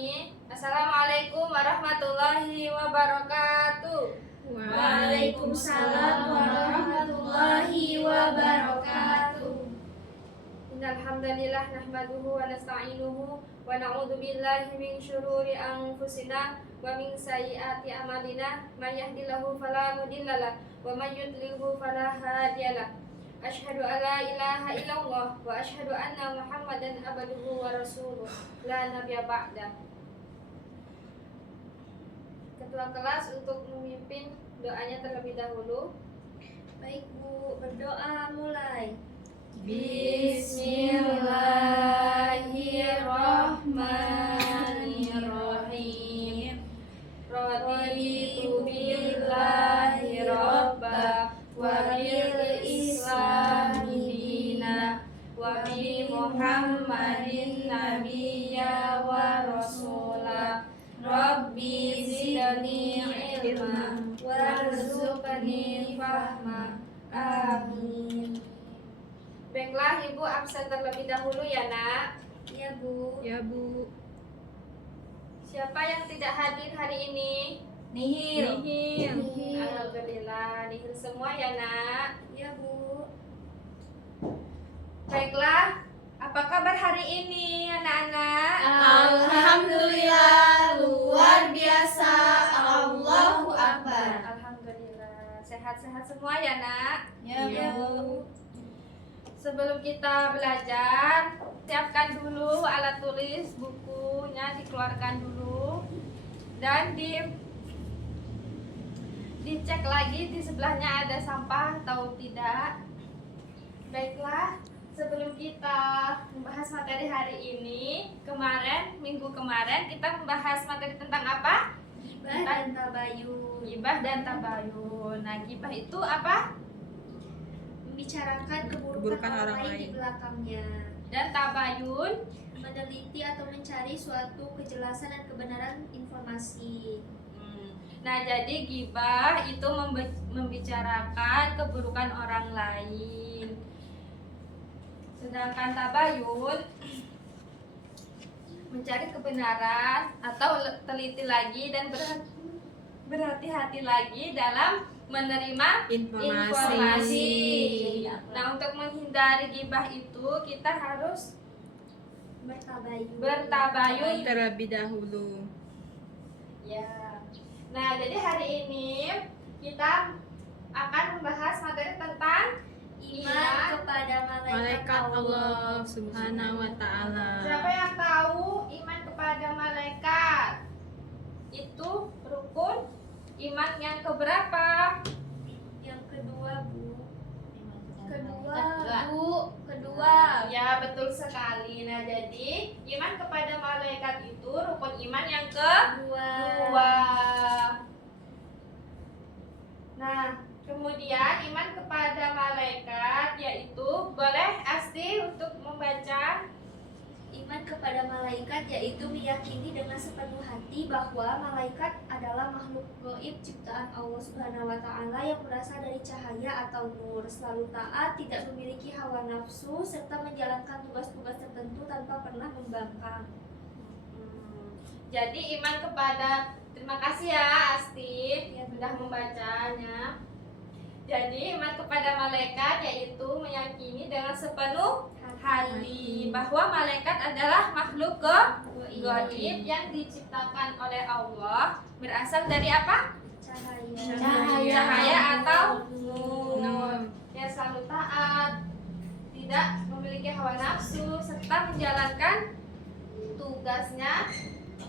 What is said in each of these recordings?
kami. Assalamualaikum warahmatullahi wabarakatuh. Waalaikumsalam warahmatullahi wabarakatuh. Innal hamdalillah nahmaduhu wa nasta'inuhu wa na'udzu billahi min syururi anfusina wa min sayyiati a'malina. May yahdihillahu fala mudhillalah wa may yudlilhu fala hadiyalah. Asyhadu an la ilaha illallah wa asyhadu anna Muhammadan abduhu wa rasuluh la nabiyya ba'da. Ketua kelas untuk memimpin doanya terlebih dahulu. Baik Bu, berdoa mulai. Bismillahirrahmanirrahim. Raditu billahi rabba wa bil islami dina wa bi Muhammadin nabiyya wa rasula. Rabbi zidni ilma warzuqni fahma. Amin. Baiklah, Ibu absen terlebih dahulu ya, Nak. Ya Bu. Ya Bu. Siapa yang tidak hadir hari ini? Nihil. Alhamdulillah, nihil semua ya, Nak. Ya Bu. Baiklah, apa kabar hari ini, anak-anak? Alhamdulillah, luar biasa. Allahu Akbar. Alhamdulillah, sehat-sehat semua ya, Nak. Ya Bu. Sebelum kita belajar, siapkan dulu alat tulis, bukunya dikeluarkan dulu dan dicek lagi di sebelahnya ada sampah atau tidak. Baiklah, sebelum kita membahas materi hari ini, minggu kemarin kita membahas materi tentang apa? Gibah dan tabayun. Gibah dan tabayun. Nah, gibah itu apa? Membicarakan keburukan orang lain di belakangnya. Dan tabayun Meneliti atau mencari suatu kejelasan dan kebenaran informasi. Nah, jadi gibah itu membicarakan keburukan orang lain. Sedangkan tabayun mencari kebenaran atau teliti lagi dan berhati-hati lagi dalam menerima informasi. Nah, untuk menghindari gibah itu kita harus bertabayun Terlebih dahulu. ya. Nah, jadi hari ini kita akan membahas materi tentang Iman kepada Malaikat Allah Subhanahu wa Ta'ala. Siapa yang tahu iman kepada malaikat? Itu rukun iman yang keberapa? Yang kedua Bu. Kedua. Ya, betul sekali. Nah, jadi iman kepada malaikat itu rukun iman yang kedua. Nah, kemudian iman kepada malaikat yaitu boleh Asti untuk membaca. Iman kepada malaikat yaitu meyakini dengan sepenuh hati bahwa malaikat adalah makhluk gaib ciptaan Allah Subhanahu wa Ta'ala yang berasal dari cahaya atau nur, selalu taat, tidak memiliki hawa nafsu, serta menjalankan tugas-tugas tertentu tanpa pernah membangkang. Jadi iman kepada, terima kasih ya Asti yang sudah membacanya. Jadi iman kepada malaikat yaitu meyakini dengan sepenuh hati bahwa malaikat adalah makhluk gaib yang diciptakan oleh Allah, berasal dari apa? Cahaya atau nur. Yang selalu taat, tidak memiliki hawa nafsu, serta menjalankan tugasnya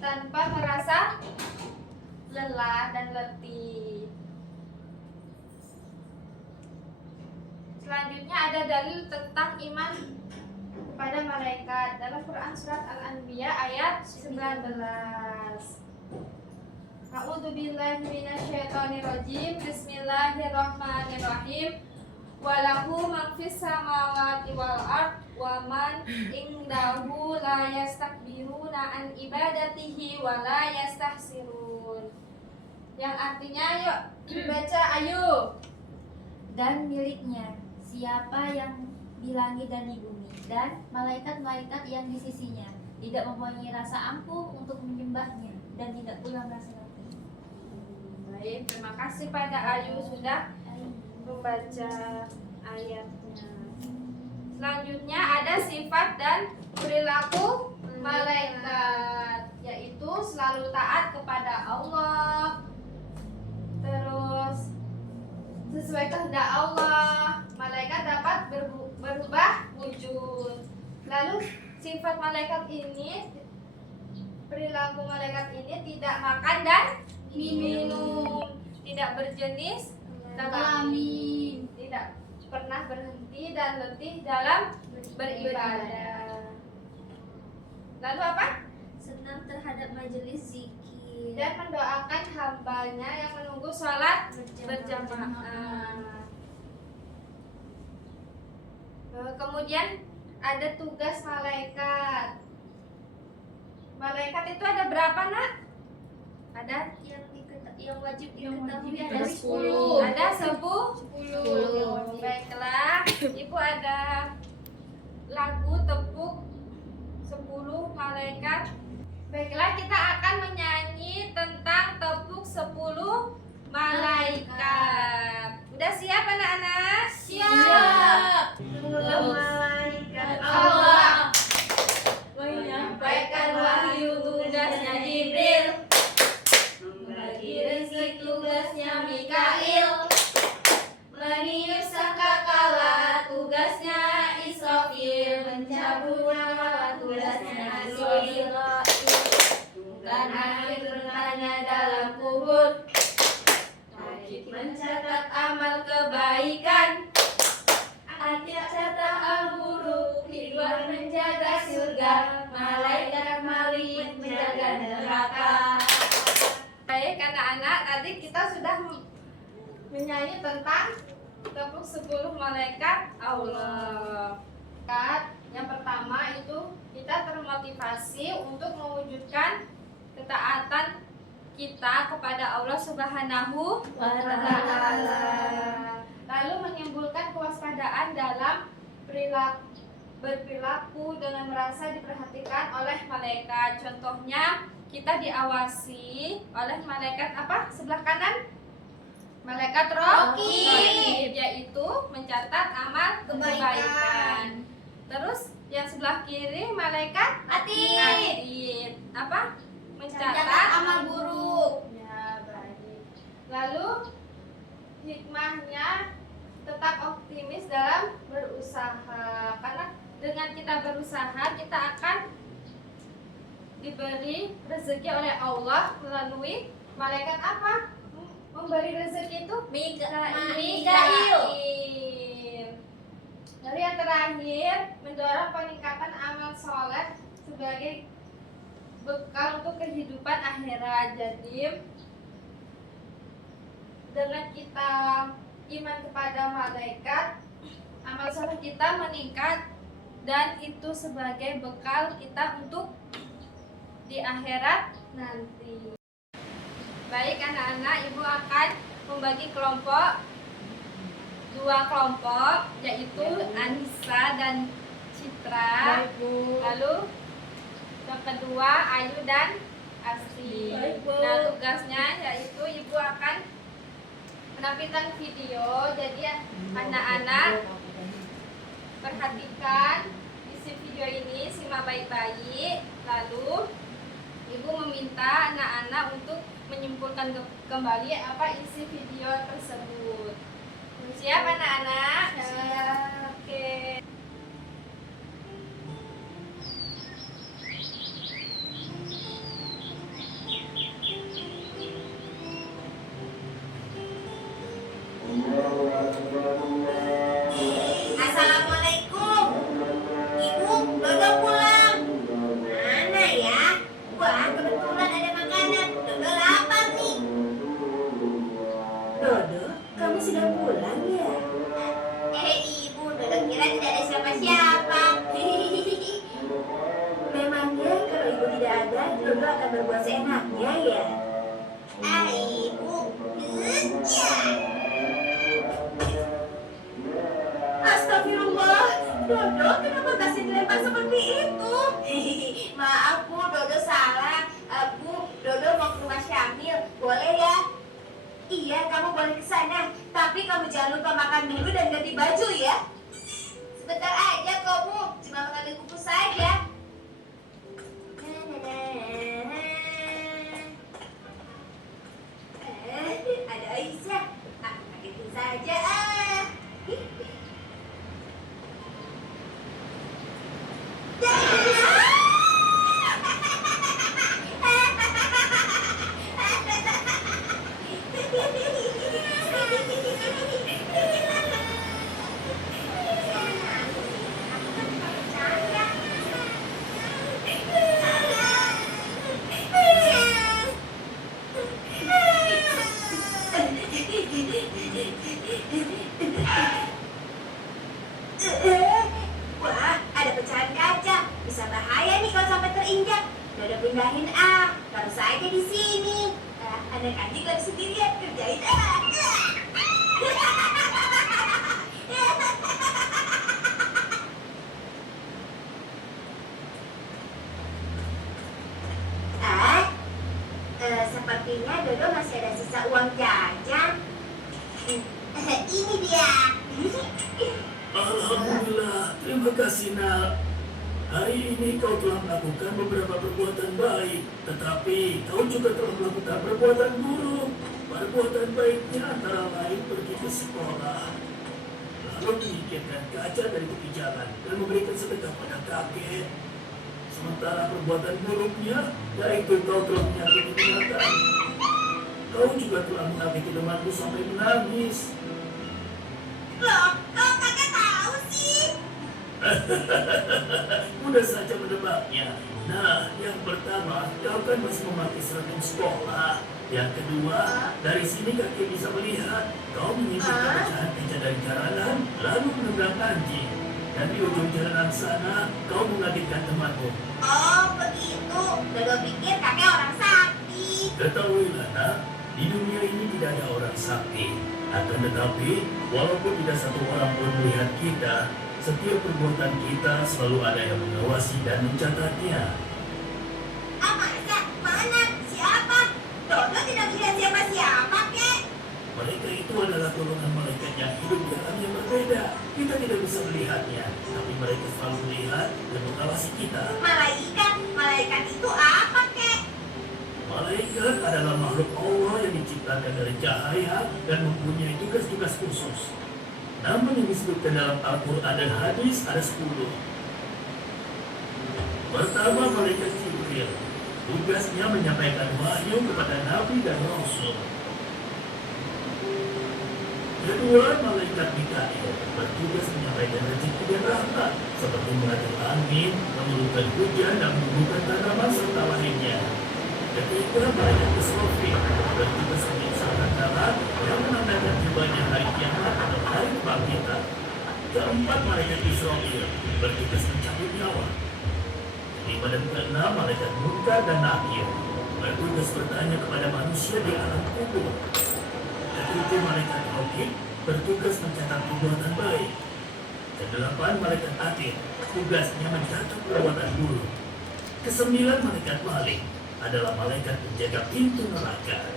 tanpa merasa lelah dan letih. Selanjutnya ada dalil tentang iman kepada malaikat dalam Quran surat Al-Anbiya ayat 19. A'udzu billahi minasyaitonir rajim. Bismillahirrahmanirrahim. Walahu man fis samawati wal ard wa man indahu la yastakbiruna an ibadatihi wa la yastahsirun. Yang artinya yuk dibaca ayo. Dan miliknya siapa yang di langit dan di bumi, dan malaikat-malaikat yang di sisinya, tidak mempunyai rasa ampuh untuk menyembahnya, dan tidak pula merasa letih. Baik, terima kasih pada Ayu sudah membaca ayatnya. Selanjutnya ada sifat dan perilaku malaikat, yaitu selalu taat kepada Allah, terus sesuai kehendak Allah. Malaikat dapat berubah wujud. Lalu sifat malaikat ini, perilaku malaikat ini tidak makan dan minum, tidak berjenis kelamin, tidak pernah berhenti dan letih dalam beribadah. Lalu apa? Senang terhadap majelis zikir Dan mendoakan hambanya yang menunggu sholat berjamaah. Kemudian ada tugas malaikat. Malaikat itu ada berapa, Nak? Ada yang wajib Yang wajib diketahui ada ada 10. Ada 10. Baiklah, Ibu ada lagu tepuk 10 malaikat. Baiklah, kita akan menyanyi tentang tepuk 10 malaikat. Udah siap anak-anak? Siap. Malaikat Allah menyampaikan wahyu, tugasnya Jibril, membagi rezeki, tugasnya Mikail, meniup sangkakala, tugasnya Israfil, mencabut nyawa, tugasnya Azrail, dan akhir bertanya dalam kubur, mencatat amal kebaikan, akhir catat al-buruk, Ridwan menjaga surga, malaikat Malik menjaga neraka. Baik anak-anak, tadi kita sudah menyanyi tentang tepuk 10 malaikat Allah. Yang pertama itu kita termotivasi untuk mewujudkan ketaatan kita kepada Allah Subhanahu wa Ta'ala. Lalu menimbulkan kewaspadaan dalam berperilaku dengan merasa diperhatikan oleh malaikat. Contohnya kita diawasi oleh malaikat apa? Sebelah kanan? Malaikat Raqib, yaitu mencatat amal kebaikan. Terus yang sebelah kiri malaikat Atid. Apa? Mencatat amal buruk. Ya, baik. Lalu hikmahnya tetap optimis dalam berusaha, karena dengan kita berusaha kita akan diberi rezeki oleh Allah melalui malaikat apa? Memberi rezeki itu Mikail. Lalu yang terakhir, mendorong peningkatan amal soleh sebagai bekal untuk kehidupan akhirat. Jadi dengan kita iman kepada malaikat, amal soleh kita meningkat, dan itu sebagai bekal kita untuk di akhirat nanti. Baik anak-anak, Ibu akan membagi kelompok, 2 kelompok, yaitu Anissa dan Citra. Lalu yang kedua Ayu dan Asti. Nah, tugasnya yaitu Ibu akan menampilkan video. Jadi anak-anak perhatikan isi video ini, simak baik-baik. Lalu Ibu meminta anak-anak untuk menyimpulkan kembali apa isi video tersebut. Siap anak-anak? Siap. Oke. Assalamualaikum. Ibu, Dodo pulang. Mana ya? Wah, kebetulan ada makanan. Dodo lapar nih. Dodo, kamu sudah pulang ya? Ibu, Dodo kira tidak ada siapa-siapa. Memangnya kalau ibu tidak ada, Dodo akan berbuat seenaknya ya? Ibu, Astagfirullah, Dodo kenapa tasnya dilempar seperti itu? Maaf boleh ke sana. Tapi kamu jangan lupa makan dulu dan ganti baju ya. Sebentar aja kamu, cuma mengambil kukus saja. Ada Aisyah. Kagetin saja Wah, ada pecahan kaca. Bisa bahaya nih kalau sampai terinjak. Dodo pindahin taruh saja di sini. Anak anjing lagi sendirian, kerjain sepertinya Dodo masih ada sisa uang jajan. Ini dia. Alhamdulillah, terima kasih nak. Hari ini kau telah melakukan beberapa perbuatan baik, tetapi kau juga telah melakukan perbuatan buruk. Perbuatan baiknya antara lain pergi ke sekolah, lalu menyingkirkan kaca dari tepi jalan dan memberikan sedekah pada kakek. Sementara perbuatan buruknya, yaitu kau telah menyakiti binatang. Kau juga telah menyakiti temanku sampai menangis. Loh, kok kakek tahu sih? Mudah saja menebaknya. Nah, yang pertama, kau kan masih memakai seragam sekolah. Yang kedua, dari sini kakek bisa melihat kau menyingkirkan pecahan kaca dari jalanan, lalu menendang anjing. Dan di ujung jalanan sana, kau mengagetkan temanmu. Oh, begitu. Dodo pikir kakek orang sakti. Ketahuilah nak, di dunia ini tidak ada orang sakti. Akan tetapi, walaupun tidak satu orang pun melihat kita, setiap perbuatan kita selalu ada yang mengawasi dan mencatatnya. Masa? Mana? Siapa? Dodo tidak melihat siapa-siapa, kek. Mereka itu adalah golongan malaikat yang hidup di alam yang berbeda. Kita tidak bisa melihatnya, tapi mereka selalu melihat dan mengawasi kita. Malaikat? Malaikat itu apa, kek? Malaikat adalah makhluk Allah yang diciptakan dari cahaya dan mempunyai tugas-tugas khusus. Namun yang disebutkan dalam Al-Quran dan hadis ada 10. Pertama, malaikat Jibril. Tugasnya menyampaikan wahyu kepada Nabi dan Rasul. Kedua, malaikat Mikail bertugas menyampaikan rezeki dan rahmat, seperti mengatur angin, menurunkan hujan, dan menumbuhkan tanaman serta lainnya. Ketiga, malaikat Israfil bertugas menyiapkan tangan yang menandakan tibanya hari kiamat atau hari kebangkitan. Keempat, malaikat Israfil bertugas mencabut nyawa. Kelima dan keenam, malaikat Munkar dan Nakir bertugas bertanya kepada manusia di alam kubur. Ketujuh, malaikat Raqib bertugas mencatat perbuatan baik. Kedelapan, malaikat Atid tugasnya mencatat perbuatan buruk. Kesembilan, malaikat Malik adalah malaikat penjaga pintu neraka.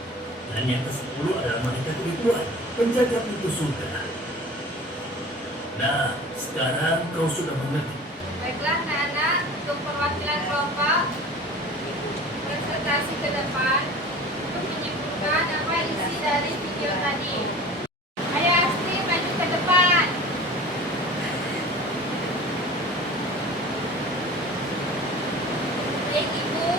Dan yang ke-10 adalah malaikat Ridwan, penjaga pintu surga. Nah, sekarang kau sudah mengerti. Baiklah anak-anak, untuk perwakilan kelompok presentasi ke depan untuk menyimpulkan apa isi dari video tadi. Ayo Astri, maju ke depan. Baik Ibu,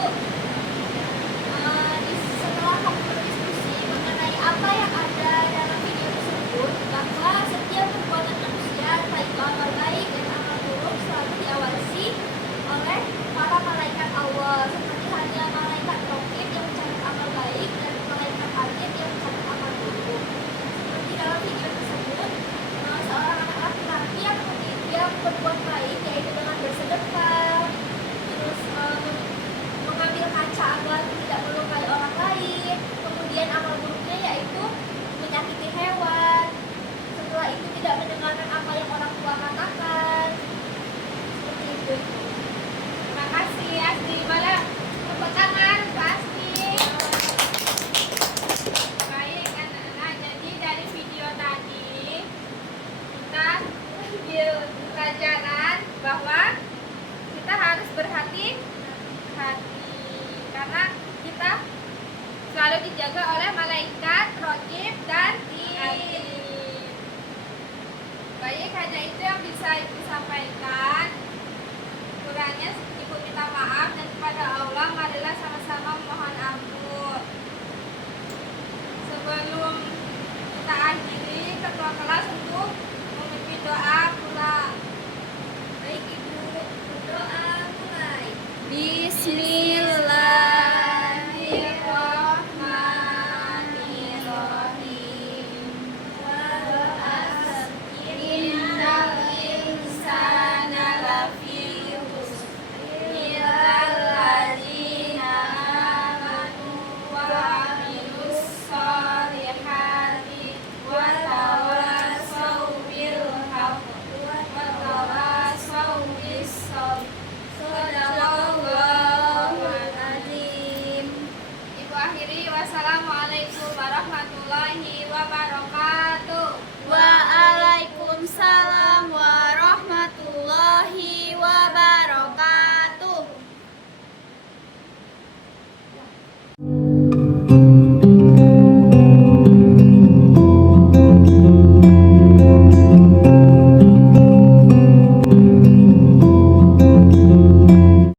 setelah kamu berdiskusi mengenai apa yang ada dalam video tersebut, bahwa setiap perbuatan manusia, baik itu amal baik dan amal buruk, selalu diawasi oleh para malaikat Allah, seperti halnya malaikat Raqib yang mencatat amal baik dan malaikat Atid yang mencatat amal buruk. dijaga oleh malaikat Raqib dan Atid. Baik, hanya itu yang bisa Ibu sampaikan. Kurangnya Ibu minta maaf dan